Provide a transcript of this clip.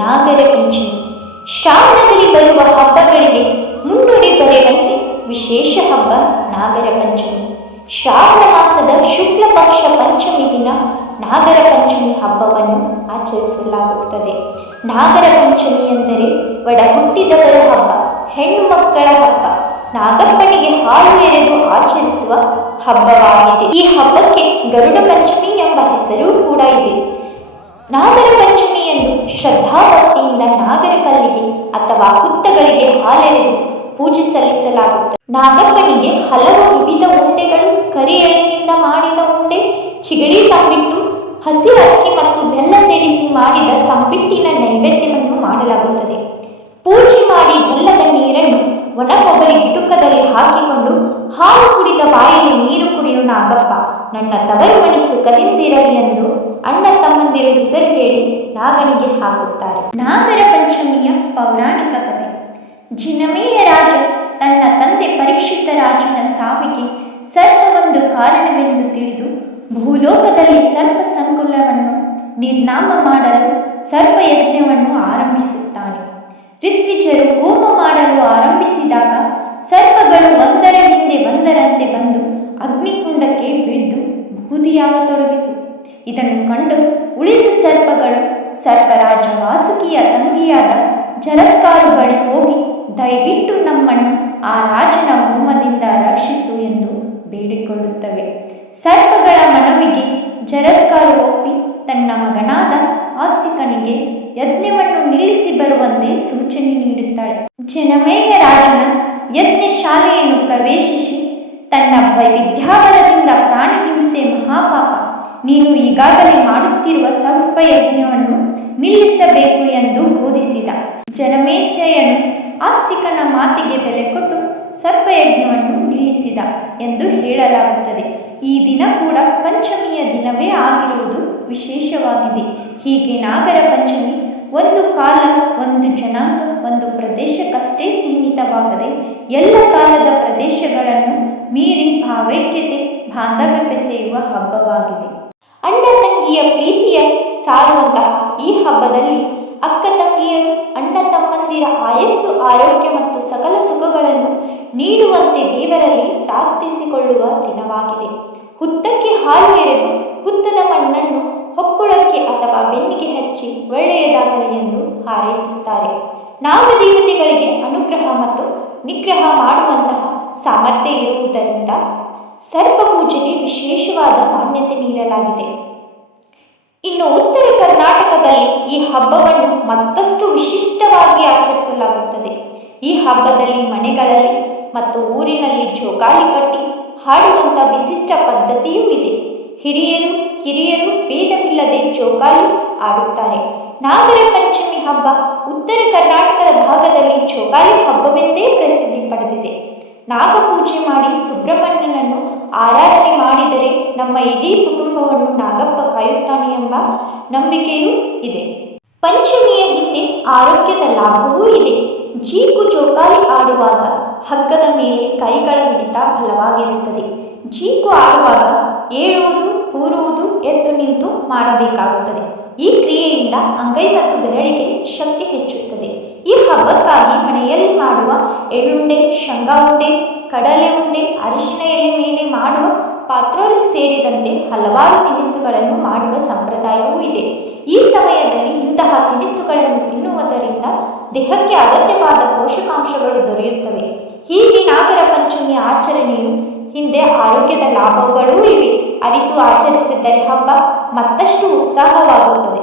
ನಾಗರ ಪಂಚಮಿ. ಶ್ರಾವಣದಲ್ಲಿ ಬರುವ ಹಬ್ಬಗಳಿಗೆ ಮುನ್ನುಡಿ ಬರೆಯುವಂತೆ ವಿಶೇಷ ಹಬ್ಬ ನಾಗರ ಪಂಚಮಿ. ಶ್ರಾವಣ ಮಾಸದ ಶುಕ್ಲ ಪಕ್ಷ ಪಂಚಮಿ ದಿನ ನಾಗರ ಪಂಚಮಿ ಹಬ್ಬವನ್ನು ಆಚರಿಸಲಾಗುತ್ತದೆ. ನಾಗರ ಪಂಚಮಿ ಎಂದರೆ ಒಡ ಹುಟ್ಟಿದವರ ಹಬ್ಬ, ಹೆಣ್ಣು ಮಕ್ಕಳ ಹಬ್ಬ. ನಾಗಪ್ಪನಿಗೆ ಹಾಲು ಎರೆದು ಆಚರಿಸುವ ಹಬ್ಬವಾಗಿದೆ. ಈ ಹಬ್ಬಕ್ಕೆ ಗರುಡ ಪಂಚಮಿ ಎಂಬ ಹೆಸರೂ ಕೂಡ ಇದೆ. ನಾಗರ ಪಂಚಮಿಯಂದು ಶ್ರದ್ಧಾಭಕ್ತಿಯಿಂದ ನಾಗರ ಕಲ್ಲಿಗೆ ಅಥವಾ ಹುತ್ತಗಳಿಗೆ ಹಾಲೆರೆದು ಪೂಜೆ ಸಲ್ಲಿಸಲಾಗುತ್ತದೆ. ನಾಗಪ್ಪನಿಗೆ ಹಲವು ವಿವಿಧ ಉಂಡೆಗಳು, ಕರಿ ಎಳ್ಳಿನಿಂದ ಮಾಡಿದ ಉಂಡೆ, ಚಿಗಡಿ ತಂಬಿಟ್ಟು, ಹಸಿ ಅಕ್ಕಿ ಮತ್ತು ಬೆಲ್ಲ ಸೇರಿಸಿ ಮಾಡಿದ ತಂಬಿಟ್ಟಿನ ನೈವೇದ್ಯವನ್ನು ಮಾಡಲಾಗುತ್ತದೆ. ಪೂಜೆ ಮಾಡಿ ಬೆಲ್ಲದ ನೀರನ್ನು ಒಣ ಕೊಬ್ಬರಿ ಗಿಟುಕದಲ್ಲಿ ಹಾಕಿಕೊಂಡು ಹಾಲು ಕುಡಿದ ಬಾಯಲ್ಲಿ ನೀರು ಕುಡಿಯೋ ನಾಗಪ್ಪ ನನ್ನ ತವರು ಮನೆ ಸುಖದಿಂದಿರಲಿ ಎಂದು ಅಣ್ಣ ತಮ್ಮಂದಿರು ಹೆಸರು ಹೇಳಿ ನಾಗನಿಗೆ ಹಾಕುತ್ತಾರೆ. ನಾಗರ ಪಂಚಮಿಯ ಪೌರಾಣಿಕ ಕಥೆ. ಜಿನಮೇಯ ರಾಜ ತನ್ನ ತಂದೆ ಪರೀಕ್ಷಿತ ರಾಜನ ಸಾವಿಗೆ ಸರ್ಪವೊಂದು ಕಾರಣವೆಂದು ತಿಳಿದು ಭೂಲೋಕದಲ್ಲಿ ಸರ್ಪ ಸಂಕುಲವನ್ನು ನಿರ್ನಾಮ ಮಾಡಲು ಸರ್ಪಯಜ್ಞವನ್ನು ಆರಂಭಿಸುತ್ತಾನೆ. ಋತ್ವಿಜರು ಹೋಮ ಮಾಡಲು ಆರಂಭಿಸಿದಾಗ ಸರ್ಪಗಳು ಒಂದರ ಹಿಂದೆ ಒಂದರಂತೆ ಬಂದು ಅಗ್ನಿಕುಂಡಕ್ಕೆ ಬಿದ್ದು ಬೂದಿಯಾಗತೊಡಗಿತು. ಇದನ್ನು ಕಂಡು ಉಳಿದ ಸರ್ಪಗಳು ಸರ್ಪರಾಜ ವಾಸುಕಿಯ ತಂಗಿಯಾದ ಜರತ್ಕಾರು ಬಳಿ ಹೋಗಿ ದಯವಿಟ್ಟು ನಮ್ಮನ್ನು ಆ ರಾಜನ ಹೋಮದಿಂದ ರಕ್ಷಿಸು ಎಂದು ಬೇಡಿಕೊಳ್ಳುತ್ತವೆ. ಸರ್ಪಗಳ ಮನವಿಗೆ ಜರತ್ಕಾರು ಒಪ್ಪಿ ತನ್ನ ಮಗನಾದ ಆಸ್ತಿಕನಿಗೆ ಯಜ್ಞವನ್ನು ನಿಲ್ಲಿಸಿ ಬರುವಂತೆ ಸೂಚನೆ ನೀಡುತ್ತಾಳೆ. ಜನಮೇಯ ರಾಜನ ಯಜ್ಞ ಶಾಲೆಯನ್ನು ಪ್ರವೇಶಿಸಿ ತನ್ನ ವಿದ್ಯಾಬಲದಿಂದ ಪ್ರಾಣಹಿಂಸೆ ಮಹಾಪಾಪ, ನೀನು ಈಗಾಗಲೇ ಮಾಡುತ್ತಿರುವ ಸರ್ಪಯಜ್ಞವನ್ನು ನಿಲ್ಲಿಸಬೇಕು ಎಂದು ಬೋಧಿಸಿದ. ಜನಮೇಜಯನು ಆಸ್ತಿಕನ ಮಾತಿಗೆ ಬೆಲೆ ಕೊಟ್ಟು ಸರ್ಪಯಜ್ಞವನ್ನು ನಿಲ್ಲಿಸಿದ ಎಂದು ಹೇಳಲಾಗುತ್ತದೆ. ಈ ದಿನ ಕೂಡ ಪಂಚಮಿಯ ದಿನವೇ ಆಗಿರುವುದು ವಿಶೇಷವಾಗಿದೆ. ಹೀಗೆ ನಾಗರ ಪಂಚಮಿ ಒಂದು ಕಾಲ, ಒಂದು ಜನಾಂಗ, ಒಂದು ಪ್ರದೇಶಕ್ಕಷ್ಟೇ ಸೀಮಿತವಾಗದೆ ಎಲ್ಲ ಕಾಲದ ಪ್ರದೇಶಗಳನ್ನು ಮೀರಿ ಭಾವೈಕ್ಯತೆ, ಬಾಂಧವ್ಯ ಬೆಸೆಯುವ ಹಬ್ಬವಾಗಿದೆ. ಅಣ್ಣ ತಂಗಿಯ ಪ್ರೀತಿಯ ಸಾರುವಂತಹ ಈ ಹಬ್ಬದಲ್ಲಿ ಅಕ್ಕ ತಂಗಿಯರು, ಅಣ್ಣ ತಮ್ಮಂದಿರ ಆಯಸ್ಸು, ಆರೋಗ್ಯ ಮತ್ತು ಸಕಲ ಸುಖಗಳನ್ನು ನೀಡುವಂತೆ ದೇವರಲ್ಲಿ ಪ್ರಾರ್ಥಿಸಿಕೊಳ್ಳುವ ದಿನವಾಗಿದೆ. ಹುತ್ತಕ್ಕೆ ಹಾಲು ಎರೆದು ಹುತ್ತದ ಮಣ್ಣನ್ನು ಹೊಕ್ಕುಳಕ್ಕೆ ಅಥವಾ ಬೆನ್ನಿಗೆ ಹಚ್ಚಿ ಒಳ್ಳೆಯದಾಗಲಿ ಎಂದು ಹಾರೈಸುತ್ತಾರೆ. ನಾಗದೇವತೆಗಳಿಗೆ ಅನುಗ್ರಹ ಮತ್ತು ನಿಗ್ರಹ ಮಾಡುವಂತಹ ಸಾಮರ್ಥ್ಯ ಇರುವುದರಿಂದ ಸರ್ಪ ಪೂಜೆಗೆ ವಿಶೇಷವಾದ ಮಾನ್ಯತೆ ನೀಡಲಾಗಿದೆ. ಇನ್ನು ಉತ್ತರ ಕರ್ನಾಟಕದಲ್ಲಿ ಈ ಹಬ್ಬವನ್ನು ಮತ್ತಷ್ಟು ವಿಶಿಷ್ಟವಾಗಿ ಆಚರಿಸಲಾಗುತ್ತದೆ. ಈ ಹಬ್ಬದಲ್ಲಿ ಮನೆಗಳಲ್ಲಿ ಮತ್ತು ಊರಿನಲ್ಲಿ ಜೋಕಾಲಿ ಕಟ್ಟಿ ಹಾಡುವಂಥ ವಿಶಿಷ್ಟ ಪದ್ಧತಿಯೂ ಇದೆ. ಹಿರಿಯರು ಕಿರಿಯರು ಭೇದವಿಲ್ಲದೆ ಜೋಕಾಲಿ ಆಡುತ್ತಾರೆ. ನಾಗರ ಪಂಚಮಿ ಹಬ್ಬ ಉತ್ತರ ಕರ್ನಾಟಕದ ಭಾಗದಲ್ಲಿ ಜೋಕಾಲಿ ಹಬ್ಬವೆಂದೇ ಪ್ರಸಿದ್ಧಿ ಪಡೆದಿದೆ. ನಾಗಪೂಜೆ ಮಾಡಿ ಸುಬ್ರಹ್ಮಣ್ಯನನ್ನು ಆರಾಧನೆ ಮಾಡಿದರೆ ನಮ್ಮ ಇಡೀ ಕುಟುಂಬವನ್ನು ನಾಗಪ್ಪ ಕಾಯುತ್ತಾನೆ ಎಂಬ ನಂಬಿಕೆಯೂ ಇದೆ. ಪಂಚಮಿಯ ಹಿಂದೆ ಆರೋಗ್ಯದ ಲಾಭವೂ ಇದೆ. ಜೀಕು ಜೋಕಾಲಿ ಆಡುವಾಗ ಹಗ್ಗದ ಮೇಲೆ ಕೈಗಳ ಹಿಡಿತ ಬಲವಾಗಿರುತ್ತದೆ. ಜೀಕು ಆಡುವಾಗ ಏಳುವುದು, ಕೂರುವುದು, ಎದ್ದು ನಿಂತು ಮಾಡಬೇಕಾಗುತ್ತದೆ. ಈ ಕ್ರಿಯೆಯಿಂದ ಅಂಗೈ ಮತ್ತು ಬೆರಳಿಗೆ ಶಕ್ತಿ ಹೆಚ್ಚುತ್ತದೆ. ಈ ಹಬ್ಬಕ್ಕಾಗಿ ಮನೆಯಲ್ಲಿ ಮಾಡುವ ಎಳ್ಳುಂಡೆ, ಶೇಂಗಾ ಉಂಡೆ, ಕಡಲೆ ಉಂಡೆ, ಅರಿಶಿನ ಎಲೆ ಮೇಲೆ ಮಾಡುವ ಪಾತ್ರೋಲಿ ಸೇರಿದಂತೆ ಹಲವಾರು ತಿನಿಸುಗಳನ್ನು ಮಾಡುವ ಸಂಪ್ರದಾಯವೂ ಇದೆ. ಈ ಸಮಯದಲ್ಲಿ ಇಂತಹ ತಿನಿಸುಗಳನ್ನು ತಿನ್ನುವುದರಿಂದ ದೇಹಕ್ಕೆ ಅಗತ್ಯವಾದ ಪೋಷಕಾಂಶಗಳು ದೊರೆಯುತ್ತವೆ. ಹೀಗೆ ನಾಗರ ಪಂಚಮಿಯ ಆಚರಣೆಯು ಹಿಂದೆ ಆರೋಗ್ಯದ ಲಾಭಗಳೂ ಇವೆ. ಅರಿತು ಆಚರಿಸಿದರೆ ಹಬ್ಬ ಮತ್ತಷ್ಟು ಉತ್ಸಾಹವಾಗುತ್ತದೆ.